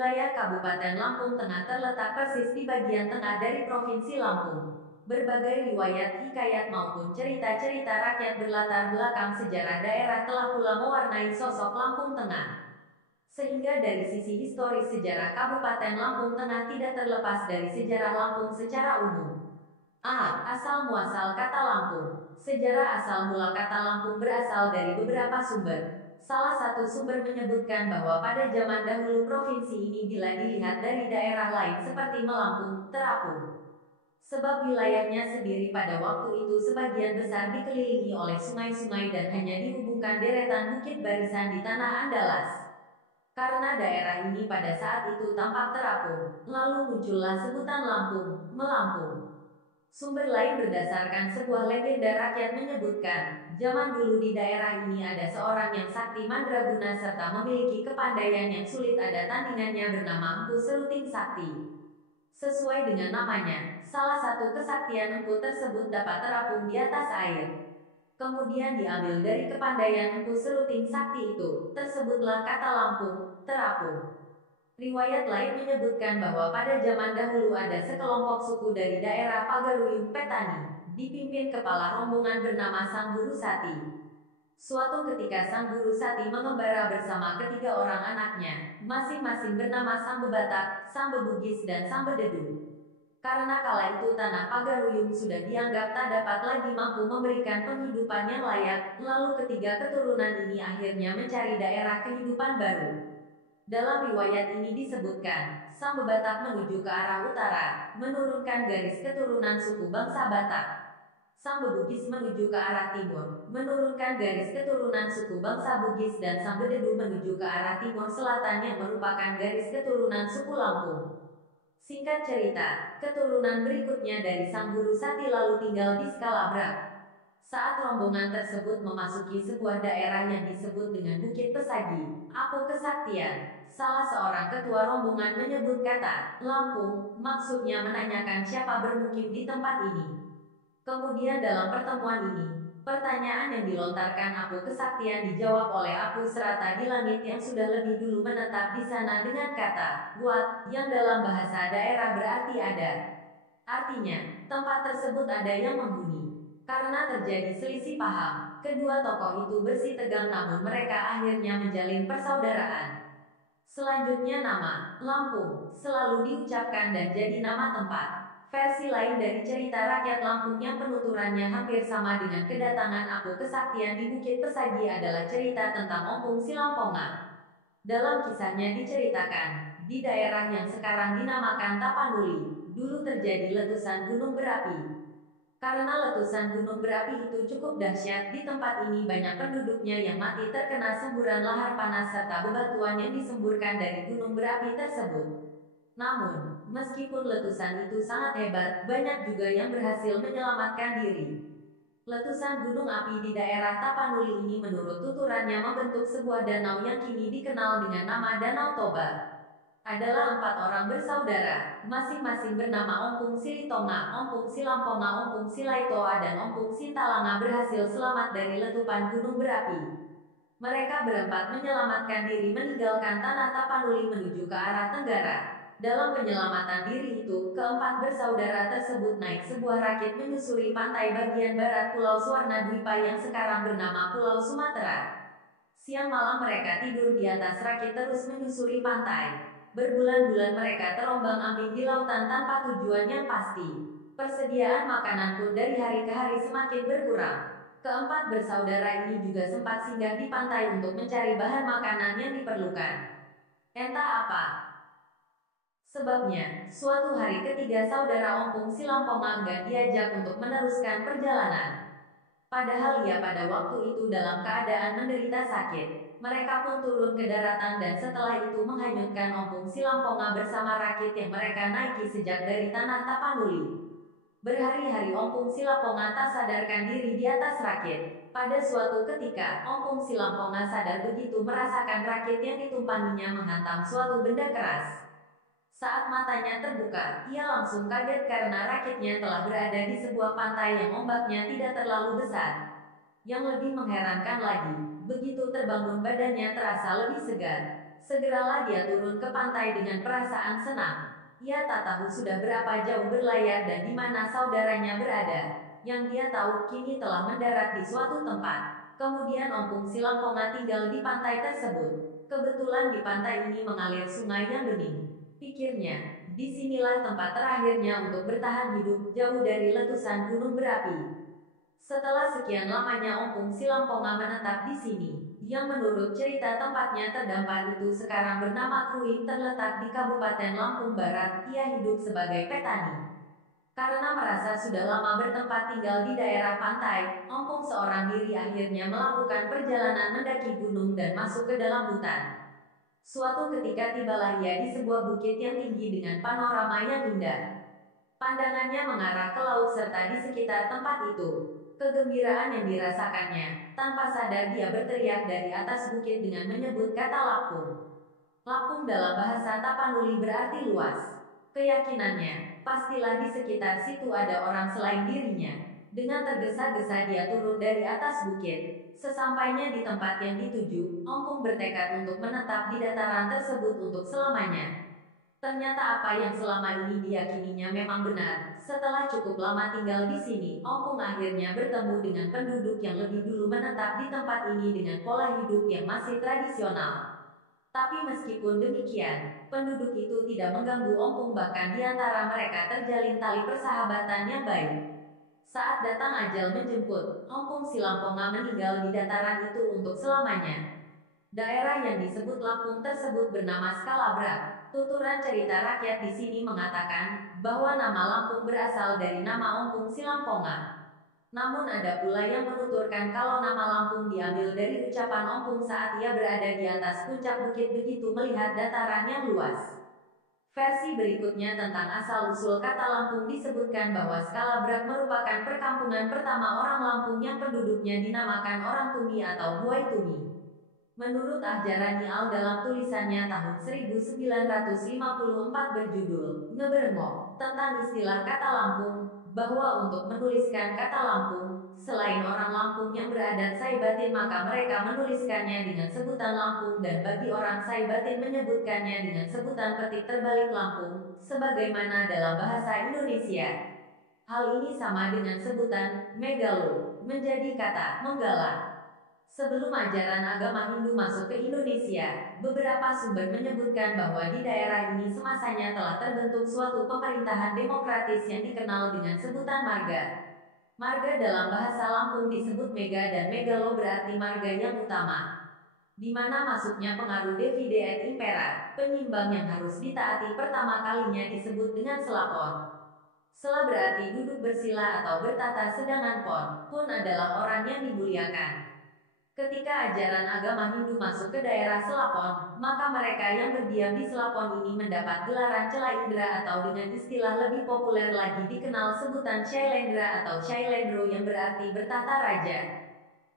Wilayah Kabupaten Lampung Tengah terletak persis di bagian tengah dari Provinsi Lampung. Berbagai riwayat, hikayat maupun cerita-cerita rakyat berlatar belakang sejarah daerah telah pula mewarnai sosok Lampung Tengah. Sehingga dari sisi historis sejarah Kabupaten Lampung Tengah tidak terlepas dari sejarah Lampung secara umum. Asal-muasal kata Lampung. Sejarah asal mula kata Lampung berasal dari beberapa sumber. Salah satu sumber menyebutkan bahwa pada zaman dahulu provinsi ini bila dilihat dari daerah lain seperti Melampung, terapung. Sebab wilayahnya sendiri pada waktu itu sebagian besar dikelilingi oleh sungai-sungai dan hanya dihubungkan deretan bukit barisan di tanah Andalas. Karena daerah ini pada saat itu tampak terapung, lalu muncullah sebutan Lampung, Melampung. Sumber lain berdasarkan sebuah legenda rakyat menyebutkan, zaman dulu di daerah ini ada seorang yang sakti mandraguna serta memiliki kepandaian yang sulit ada tandingannya bernama Empu Seruting Sakti. Sesuai dengan namanya, salah satu kesaktian empu tersebut dapat terapung di atas air. Kemudian diambil dari kepandaian Empu Seruting Sakti itu, tersebutlah kata Lampung, terapung. Riwayat lain menyebutkan bahwa pada zaman dahulu ada sekelompok suku dari daerah Pagaruyung Petani, dipimpin kepala rombongan bernama Sang Guru Sati. Suatu ketika Sang Guru Sati mengembara bersama ketiga orang anaknya, masing-masing bernama Sang Bebatak, Sang Bebugis dan Sang Bededu. Karena kala itu tanah Pagaruyung sudah dianggap tak dapat lagi mampu memberikan penghidupan yang layak, lalu ketiga keturunan ini akhirnya mencari daerah kehidupan baru. Dalam riwayat ini disebutkan, Sang Bebatak menuju ke arah utara, menurunkan garis keturunan suku bangsa Batak. Sang Bebugis menuju ke arah timur, menurunkan garis keturunan suku bangsa Bugis dan Sang Bededu menuju ke arah timur selatan yang merupakan garis keturunan suku Lampung. Singkat cerita, keturunan berikutnya dari Sang Guru Sati lalu tinggal di Skalabrak. Saat rombongan tersebut memasuki sebuah daerah yang disebut dengan Bukit Pesagi, Apu Kesaktian, salah seorang ketua rombongan menyebut kata Lampung, maksudnya menanyakan siapa bermukim di tempat ini. Kemudian dalam pertemuan ini, pertanyaan yang dilontarkan Apu Kesaktian dijawab oleh Apu Serata di Langit yang sudah lebih dulu menetap di sana dengan kata Wat, yang dalam bahasa daerah berarti ada. Artinya, tempat tersebut ada yang menghuni. Karena terjadi selisih paham, kedua tokoh itu bersih tegang namun mereka akhirnya menjalin persaudaraan. Selanjutnya nama Lampung selalu diucapkan dan jadi nama tempat. Versi lain dari cerita rakyat Lampung yang penuturannya hampir sama dengan kedatangan Apu Kesaktian di Bukit Pesagi adalah cerita tentang Ompung Silamponga. Dalam kisahnya diceritakan, di daerah yang sekarang dinamakan Tapanuli, dulu terjadi letusan gunung berapi. Karena letusan gunung berapi itu cukup dahsyat, di tempat ini banyak penduduknya yang mati terkena semburan lahar panas serta bebatuan yang disemburkan dari gunung berapi tersebut. Namun, meskipun letusan itu sangat hebat, banyak juga yang berhasil menyelamatkan diri. Letusan gunung api di daerah Tapanuli ini menurut tuturannya membentuk sebuah danau yang kini dikenal dengan nama Danau Toba. Adalah 4 orang bersaudara, masing-masing bernama Ompung Silitonga, Ompung Silamponga, Ompung Silaitoa dan Ompung Sintalanga berhasil selamat dari letupan gunung berapi. Mereka berempat menyelamatkan diri meninggalkan tanah Tapanuli menuju ke arah tenggara. Dalam penyelamatan diri itu, keempat bersaudara tersebut naik sebuah rakit menyusuri pantai bagian barat Pulau Suwarnadwipa yang sekarang bernama Pulau Sumatera. Siang malam mereka tidur di atas rakit terus menyusuri pantai. Berbulan-bulan mereka terombang-ambing di lautan tanpa tujuan yang pasti. Persediaan makanan pun dari hari ke hari semakin berkurang. Keempat bersaudara ini juga sempat singgah di pantai untuk mencari bahan makanan yang diperlukan. Entah apa sebabnya, suatu hari ketiga saudara Ompung Silamponga enggan diajak untuk meneruskan perjalanan. Padahal ia pada waktu itu dalam keadaan menderita sakit. Mereka pun turun ke daratan dan setelah itu menghanyutkan Ompung Silamponga bersama rakit yang mereka naiki sejak dari tanah Tapanuli. Berhari-hari Ompung Silamponga tak sadarkan diri di atas rakit. Pada suatu ketika, Ompung Silamponga sadar begitu merasakan rakit yang ditumpanginya menghantam suatu benda keras. Saat matanya terbuka, ia langsung kaget karena rakitnya telah berada di sebuah pantai yang ombaknya tidak terlalu besar. Yang lebih mengherankan lagi, begitu terbangun badannya terasa lebih segar. Segeralah dia turun ke pantai dengan perasaan senang. Ia tak tahu sudah berapa jauh berlayar dan di mana saudaranya berada. Yang dia tahu kini telah mendarat di suatu tempat. Kemudian Ompung Silangponga tinggal di pantai tersebut. Kebetulan di pantai ini mengalir sungai yang bening. Pikirnya, disinilah tempat terakhirnya untuk bertahan hidup jauh dari letusan gunung berapi. Setelah sekian lamanya Ompung Silangponga menetap di sini, yang menurut cerita tempatnya terdampar itu sekarang bernama Kruing terletak di Kabupaten Lampung Barat. Ia hidup sebagai petani. Karena merasa sudah lama bertempat tinggal di daerah pantai, Ompung seorang diri akhirnya melakukan perjalanan mendaki gunung dan masuk ke dalam hutan. Suatu ketika tibalah ia di sebuah bukit yang tinggi dengan panorama yang indah. Pandangannya mengarah ke laut serta di sekitar tempat itu. Kegembiraan yang dirasakannya, tanpa sadar dia berteriak dari atas bukit dengan menyebut kata Lapung. Lapung dalam bahasa Tapanuli berarti luas. Keyakinannya, pastilah di sekitar situ ada orang selain dirinya. Dengan tergesa-gesa dia turun dari atas bukit. Sesampainya di tempat yang dituju, Ompung bertekad untuk menetap di dataran tersebut untuk selamanya. Ternyata apa yang selama ini diyakininya memang benar. Setelah cukup lama tinggal di sini, Ompung akhirnya bertemu dengan penduduk yang lebih dulu menetap di tempat ini dengan pola hidup yang masih tradisional. Tapi meskipun demikian, penduduk itu tidak mengganggu Ompung, bahkan di antara mereka terjalin tali persahabatan yang baik. Saat datang ajal menjemput, Ompung Silangponga meninggal di dataran itu untuk selamanya. Daerah yang disebut Lampung tersebut bernama Skalabra. Tuturan cerita rakyat di sini mengatakan bahwa nama Lampung berasal dari nama Ompung Silangponga. Namun ada pula yang menuturkan kalau nama Lampung diambil dari ucapan Ompung saat ia berada di atas puncak bukit begitu melihat dataran yang luas. Versi berikutnya tentang asal-usul kata Lampung disebutkan bahwa Skalabrak merupakan perkampungan pertama orang Lampung yang penduduknya dinamakan orang Tumi atau Buai Tumi. Menurut Ahjarani Al dalam tulisannya tahun 1954 berjudul Ngeberengok tentang istilah kata Lampung, bahwa untuk menuliskan kata Lampung, selain orang Lampung yang beradat Saibatin maka mereka menuliskannya dengan sebutan Lampung dan bagi orang Saibatin menyebutkannya dengan sebutan petik terbalik Lampung, sebagaimana dalam bahasa Indonesia. Hal ini sama dengan sebutan megalo, menjadi kata menggala. Sebelum ajaran agama Hindu masuk ke Indonesia, beberapa sumber menyebutkan bahwa di daerah ini semasanya telah terbentuk suatu pemerintahan demokratis yang dikenal dengan sebutan marga. Marga dalam bahasa Lampung disebut mega dan megalo berarti marga yang utama, di mana masuknya pengaruh Divide et Impera, penyimbang yang harus ditaati pertama kalinya disebut dengan selapon. Sela berarti duduk bersila atau bertata, sedangkan pun adalah orang yang dimuliakan. Ketika ajaran agama Hindu masuk ke daerah Selapon, maka mereka yang berdiam di Selapon ini mendapat gelaran Cela Indra atau dengan istilah lebih populer lagi dikenal sebutan Shailendra atau Shailendro yang berarti bertata raja.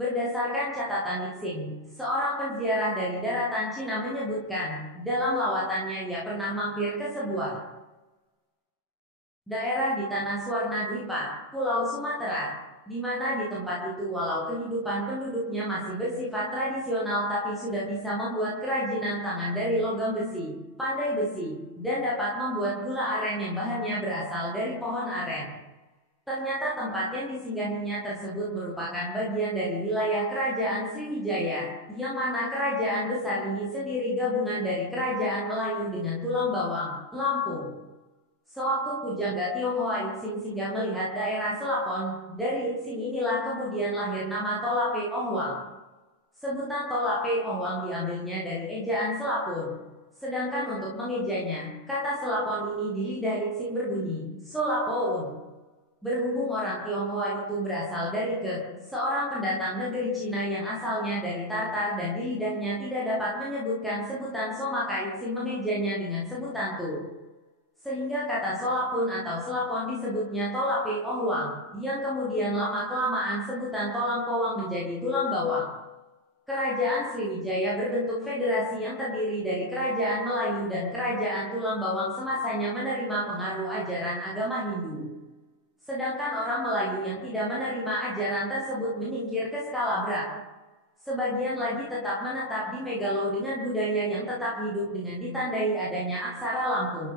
Berdasarkan catatan Nixing, seorang penziarah dari daratan Cina menyebutkan, dalam lawatannya ia pernah mampir ke sebuah daerah di tanah Swarnadwipa, Pulau Sumatera, di mana di tempat itu walau kehidupan penduduknya masih bersifat tradisional tapi sudah bisa membuat kerajinan tangan dari logam besi, pandai besi, dan dapat membuat gula aren yang bahannya berasal dari pohon aren. Ternyata tempat yang disinggahinya tersebut merupakan bagian dari wilayah Kerajaan Sriwijaya, yang mana kerajaan besar ini sendiri gabungan dari Kerajaan Melayu dengan Tulang Bawang, Lampung. Sewaktu pujangga Tionghoa Itsing singgah melihat daerah Selapon, dari Itsing inilah kemudian lahir nama Tolape Ohwang. Sebutan Tolape Ohwang diambilnya dari ejaan Selapun. Sedangkan untuk mengejanya, kata Selapon ini di lidah Itsing berbunyi, Solapoun. Berhubung orang Tionghoa itu berasal dari seorang pendatang negeri Cina yang asalnya dari Tartar dan di lidahnya tidak dapat menyebutkan sebutan so, maka Itsing mengejanya dengan sebutan tu. Sehingga kata Solapun atau Selapon disebutnya Tolape Ohwang, yang kemudian lama-kelamaan sebutan Tolang Powang menjadi Tulang Bawang. Kerajaan Sriwijaya berbentuk federasi yang terdiri dari Kerajaan Melayu dan Kerajaan Tulang Bawang semasanya menerima pengaruh ajaran agama Hindu. Sedangkan orang Melayu yang tidak menerima ajaran tersebut menyingkir ke Skalabra. Sebagian lagi tetap menetap di Megalo dengan budaya yang tetap hidup dengan ditandai adanya aksara Lampung.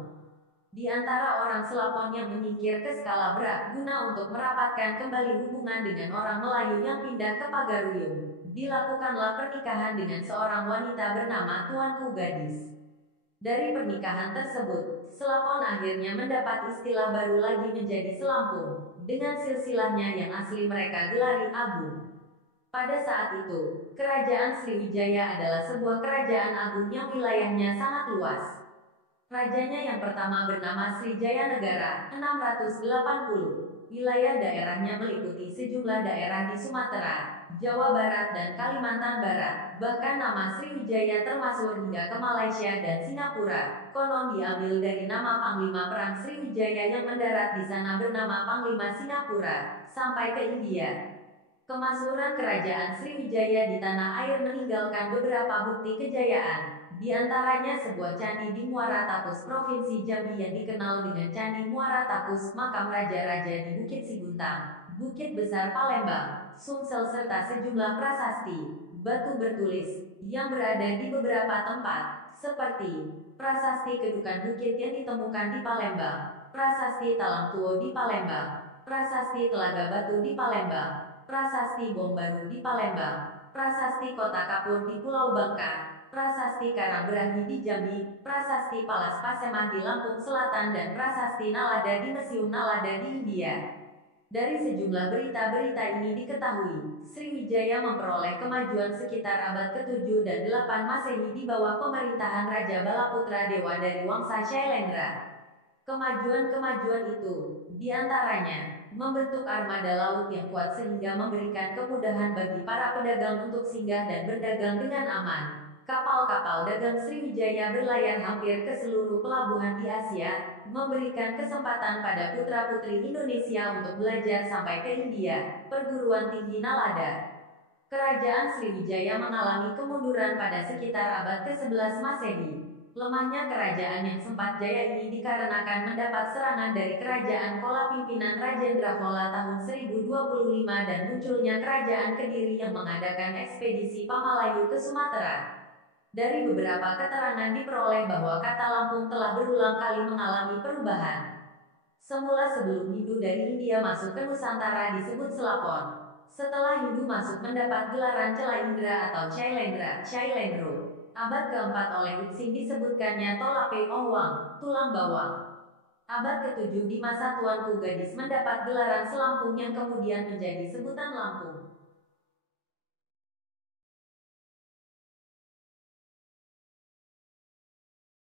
Di antara orang Selapon yang menyingkir ke Scalabra guna untuk merapatkan kembali hubungan dengan orang Melayu yang pindah ke Pagaruyung, dilakukanlah pernikahan dengan seorang wanita bernama Tuanku Gadis. Dari pernikahan tersebut, Selapon akhirnya mendapat istilah baru lagi menjadi Selampung, dengan silsilahnya yang asli mereka gelari Agung. Pada saat itu, Kerajaan Sriwijaya adalah sebuah kerajaan agung yang wilayahnya sangat luas. Rajanya yang pertama bernama Srijaya Negara, 680. Wilayah daerahnya meliputi sejumlah daerah di Sumatera, Jawa Barat dan Kalimantan Barat. Bahkan nama Sriwijaya termasuk hingga ke Malaysia dan Singapura. Konon diambil dari nama Panglima Perang Sriwijaya yang mendarat di sana bernama Panglima Singapura, sampai ke India. Kemasyhuran Kerajaan Sriwijaya di tanah air meninggalkan beberapa bukti kejayaan. Di antaranya sebuah candi di Muara Takus, Provinsi Jambi yang dikenal dengan Candi Muara Takus, makam raja-raja di Bukit Siguntang, Bukit Besar Palembang, Sumsel serta sejumlah prasasti, batu bertulis, yang berada di beberapa tempat, seperti Prasasti Kedukan Bukit yang ditemukan di Palembang, Prasasti Talang Tuo di Palembang, Prasasti Telaga Batu di Palembang, Prasasti Bom Baru di Palembang, Prasasti Kota Kapur di Pulau Bangka, Prasasti Karangbrahi di Jambi, Prasasti Palas Pasemah di Lampung Selatan dan Prasasti Nalada di Museum Nalada di India. Dari sejumlah berita-berita ini diketahui, Sriwijaya memperoleh kemajuan sekitar abad ke-7 dan 8 Masehi di bawah pemerintahan Raja Balaputra Dewa dari Wangsa Shailendra. Kemajuan-kemajuan itu, diantaranya, membentuk armada laut yang kuat sehingga memberikan kemudahan bagi para pedagang untuk singgah dan berdagang dengan aman. Kapal-kapal dagang Sriwijaya berlayar hampir ke seluruh pelabuhan di Asia, memberikan kesempatan pada putra-putri Indonesia untuk belajar sampai ke India, perguruan tinggi Nalada. Kerajaan Sriwijaya mengalami kemunduran pada sekitar abad ke-11 Masehi. Lemahnya kerajaan yang sempat jaya ini dikarenakan mendapat serangan dari kerajaan Kola pimpinan Rajendra Chola tahun 1025 dan munculnya kerajaan Kediri yang mengadakan ekspedisi Pamalayu ke Sumatera. Dari beberapa keterangan diperoleh bahwa kata Lampung telah berulang kali mengalami perubahan. Semula sebelum Hindu dari India masuk ke Nusantara disebut Selapon. Setelah Hindu masuk mendapat gelaran Celaindra atau Cailendro. Abad keempat oleh Utsing disebutkannya Tolape Owang, tulang bawang. Abad ke-7 di masa Tuanku Gadis mendapat gelaran Selampung yang kemudian menjadi sebutan Lampung.